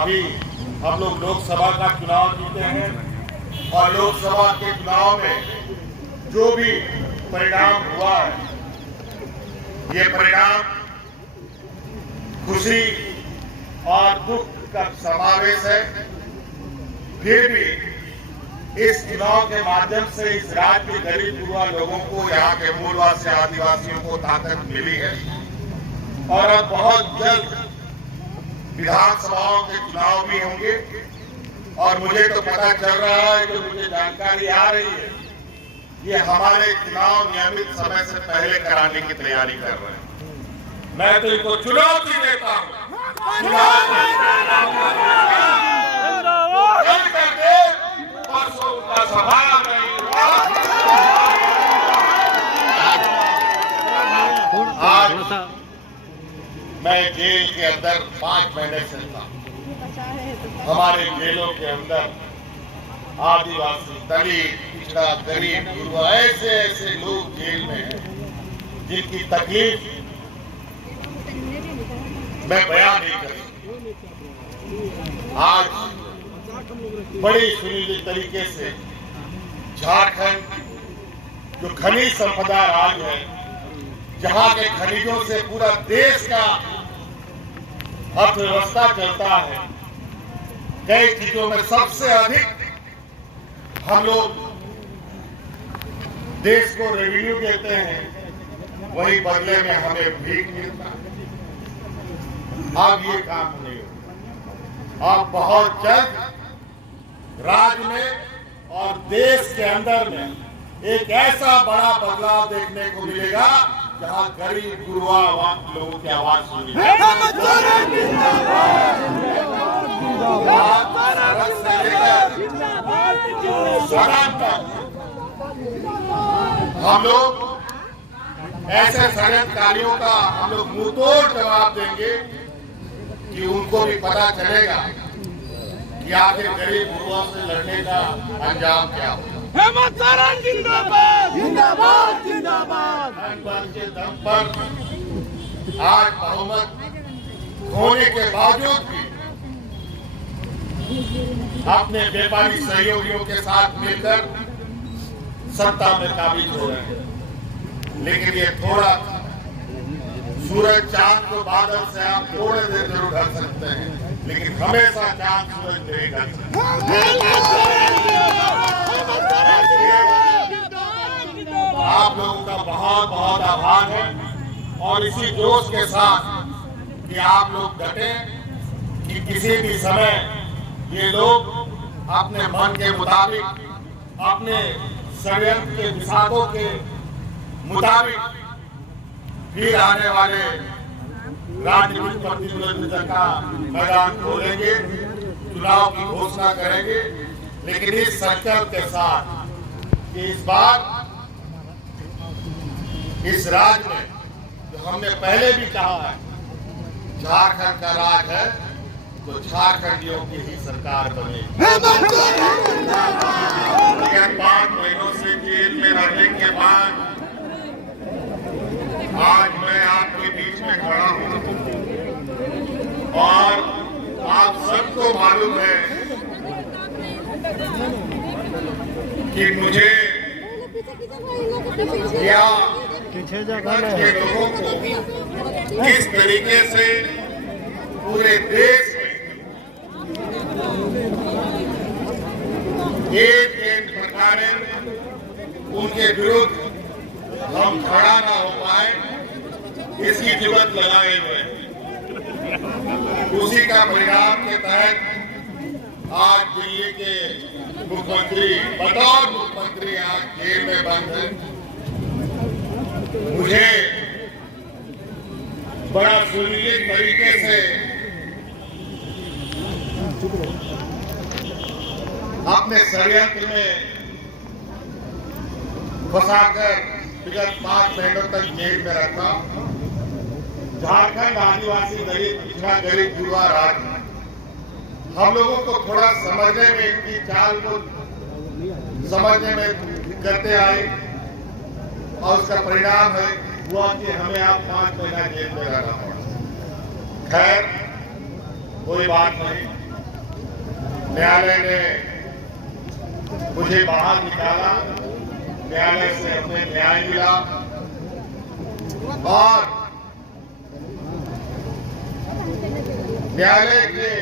अभी हम लोग लोकसभा का चुनाव जीते हैं और लोकसभा के चुनाव में जो भी परिणाम हुआ है, ये परिणाम खुशी और दुख का समावेश है। फिर भी इस चुनाव के माध्यम से इस राज्य के गरीब गुरबा लोगों को, यहाँ के मूलवासी आदिवासियों को ताकत मिली है और अब बहुत जल्द विधानसभाओं के चुनाव भी होंगे। और मुझे तो पता चल रहा है, जो मुझे जानकारी आ रही है, ये हमारे चुनाव नियमित समय से पहले कराने की तैयारी कर रहे हैं। मैं तो इनको चुनौती देता हूँ, आज मैं जेल के अंदर 5 महीने से था। हमारे जेलों के अंदर आदिवासी, दलित, पिछड़ा, गरीब, गुरबा, ऐसे ऐसे लोग जेल में हैं जिनकी तकलीफ मैं बयान नहीं कर सकता। आज बड़ी सुनिश्चित तरीके से झारखंड जो खनिज संपदा राज्य है, जहां के खनिजों से पूरा देश का अर्थव्यवस्था चलता है, कई चीजों में सबसे अधिक हम लोग देश को रेवेन्यू देते हैं, वही बदले में हमें भीख मिलता है। अब ये काम नहीं होगा। अब बहुत जल्द राज्य में और देश के अंदर में एक ऐसा बड़ा बदलाव देखने को मिलेगा जहां गरीब गुरबा लोगों की आवाज सुनी हम लोग ऐसे षड्यंत्रकारियों का हम लोग मुंहतोड़ जवाब देंगे कि उनको भी पता चलेगा कि आखिर गरीब गुरबा से लड़ने का अंजाम क्या होगा। हेमंत सोरेन जिंदाबाद जिंदाबाद जिंदाबाद। के दम पर आज बहुमत होने के बावजूद भी अपने व्यापारी सहयोगियों के साथ मिलकर सत्ता में काबिज हो रहे हैं। लेकिन ये थोड़ा सूरज चांद को बादल से आप थोड़े देर जरूर ढक सकते हैं, लेकिन हमेशा चांद सूरज नहीं ढक सकते। आप लोगों का बहुत बहुत आभार है और इसी जोश के साथ कि आप लोग डटे कि किसी भी समय ये लोग अपने मन के मुताबिक, अपने षड्यंत्र के विषादों के मुताबिक फिर आने वाले राजनीतिक प्रतिद्वंद्विता का मैदान खोलेंगे, चुनाव की घोषणा करेंगे। लेकिन इस संकल्प के साथ कि इस बार इस राज्य में, जो हमने पहले भी कहा है, झारखंड का राज है तो झारखंडियों की ही सरकार बनेगी। 5 महीनों से जेल में रहने के बाद आज मैं आपके बीच में खड़ा हूं और आप सबको मालूम है कि मुझे या के लोगों को किस तरीके से पूरे देश में एक प्रकार उनके विरुद्ध हम खड़ा ना हो पाए, इसकी जुगत लगाए हुए। उसी का परिणाम के तहत आज दिल्ली के मुख्यमंत्री, बतौर मुख्यमंत्री, आज जेल में बंद है। मुझे बड़ा सुनिश्चित तरीके से अपने षड्यंत्र में फंसाकर विगत 5 महीनों तक जेल में रखा। झारखंड आदिवासी दलित पिछड़ा गरीब गुरबा राज्य, हम लोगों को थोड़ा समझने में, इनकी चाल को समझने में दिक्कतें आई और उसका परिणाम हुआ कि हमें आप 5 महीना जेल में रहना पड़ा। खैर, कोई बात नहीं, न्यायालय ने मुझे बाहर निकाला, न्यायालय से हमें न्याय मिला और न्यायालय के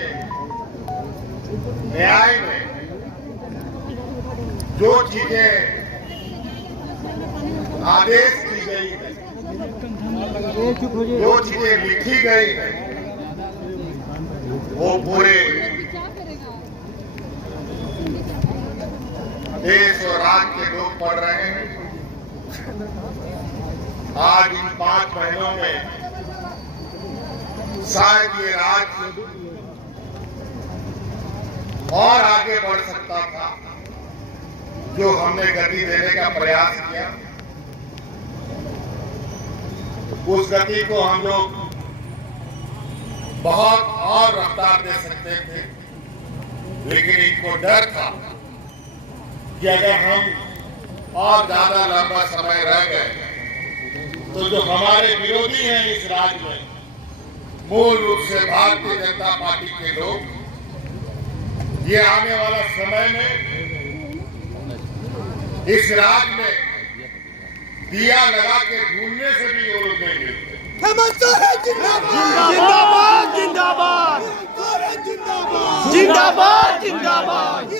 न्याय में जो चीजें आदेश दी गई है, जो चीजें लिखी गई है, वो पूरे देश और राज्य के लोग पढ़ रहे हैं। आज इन 5 महीनों में शायद ये राज्य और आगे बढ़ सकता था, जो हमने गति देने का प्रयास किया। उस गति को हम लोग बहुत और रफ्तार दे सकते थे, लेकिन इनको डर था कि अगर हम और ज्यादा लंबा समय रह गए तो जो हमारे विरोधी हैं इस राज्य में, मूल रूप से भारतीय जनता पार्टी के लोग, ये आने वाला समय में इस राज्य में दिया लगा के ढूंढने से भी वो लोग नहीं मिलते। जिंदाबाद जिंदाबाद जिंदाबाद जिंदाबाद।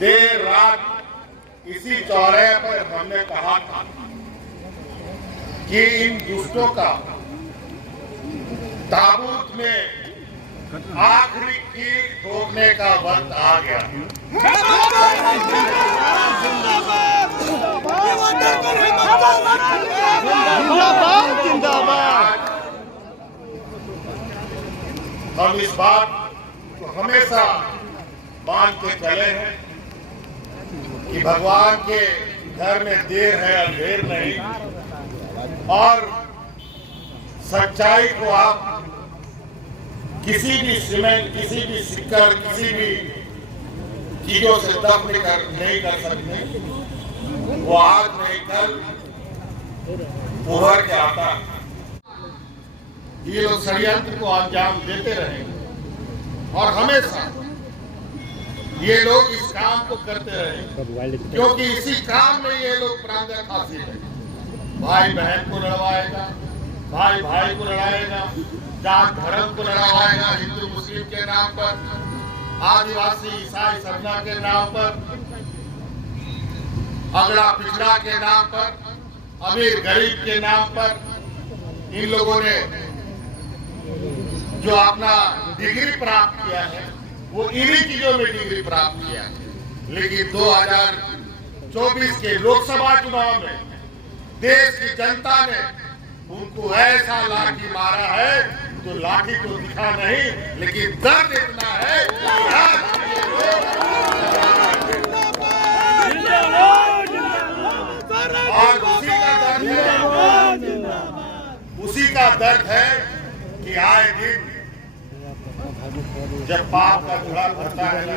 देर रात इसी चौराहे पर हमने कहा था कि इन दुष्टों का ताबूत में आखिरी कील ठोकने का वक्त आ गया। जिंदाबाद जिंदाबाद। हम इस बात को हमेशा मान के चले हैं कि भगवान के घर में देर है अंधेर नहीं, और सच्चाई को आप किसी भी सीमेंट, किसी भी सिक्कर, किसी भी चीजों से दफन नहीं कर सकते। वो आज नहीं कल उभर के आता है। ये लोग षड्यंत्र को अंजाम देते रहेंगे और हमेशा ये लोग इस काम को करते रहेंगे, क्योंकि इसी काम में ये लोग प्रांगण हासिल है। भाई बहन को लड़वाएगा, भाई भाई को लड़ाएगा, जात धर्म को लड़वाएगा, हिंदू मुस्लिम के नाम पर, आदिवासी ईसाई सबना के नाम पर, अगड़ा पिछड़ा के नाम पर, अमीर गरीब के नाम पर। इन लोगों ने जो अपना डिग्री प्राप्त किया है वो इन्हीं चीजों में डिग्री प्राप्त किया है। लेकिन 2024 के लोकसभा चुनाव में देश की जनता ने उनको ऐसा लाठी मारा है, तो लाठी तो दिखा नहीं, लेकिन दर्द इतना है कि आज और उसी का दर्द है कि आए दिन जब पाप का धुआं भरता है ना,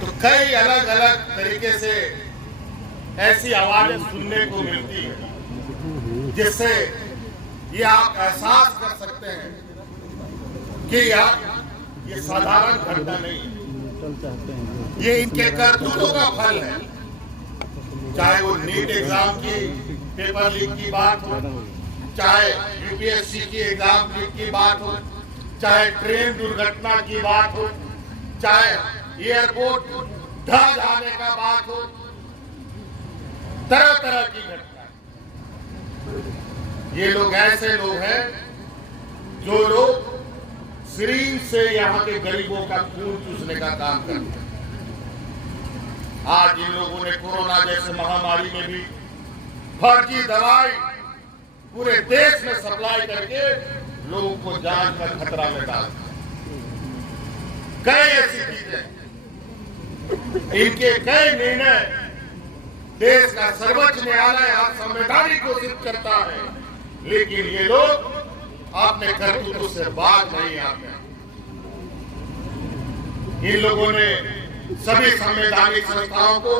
तो कई अलग अलग तरीके से ऐसी आवाजें सुनने को मिलती है जिससे ये आप एहसास कर सकते हैं कि यार ये साधारण घटना नहीं है, ये इनके करतूतों का फल है। चाहे वो नीट एग्जाम की पेपर लीक की बात हो, चाहे यूपीएससी की एग्जाम लीक की बात हो, चाहे ट्रेन दुर्घटना की बात हो, चाहे एयरपोर्ट ढह जाने का बात हो, तरह तरह की घटना। ये लोग ऐसे लोग हैं जो लोग सिरिंज से यहाँ के गरीबों का खून चूसने का काम करते हैं। आज इन लोगों ने कोरोना जैसे महामारी में भी फर्जी दवाई पूरे देश में सप्लाई करके लोगों को जान का खतरा में डाल दिया। कई ऐसी चीजें, इनके कई निर्णय देश का सर्वोच्च न्यायालय आज संवैधानिक घोषित करता है, लेकिन ये लोग अपने करतूतों से बाज नहीं आते। इन लोगों ने सभी संवैधानिक संस्थाओं को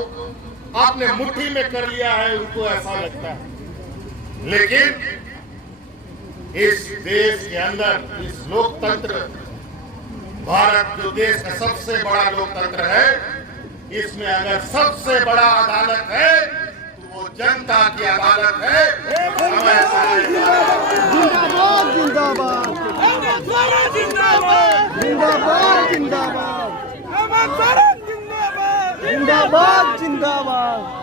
अपने मुट्ठी में कर लिया है। उनको ऐसा लगता है लेकिन इस देश के अंदर इस लोकतंत्र, भारत जो देश का सबसे बड़ा लोकतंत्र है, इसमें अगर सबसे बड़ा अदालत है तो वो जनता की अदालत है। जिंदाबाद जिंदाबाद जिंदाबाद जिंदाबाद जिंदाबाद जिंदाबाद जिंदाबाद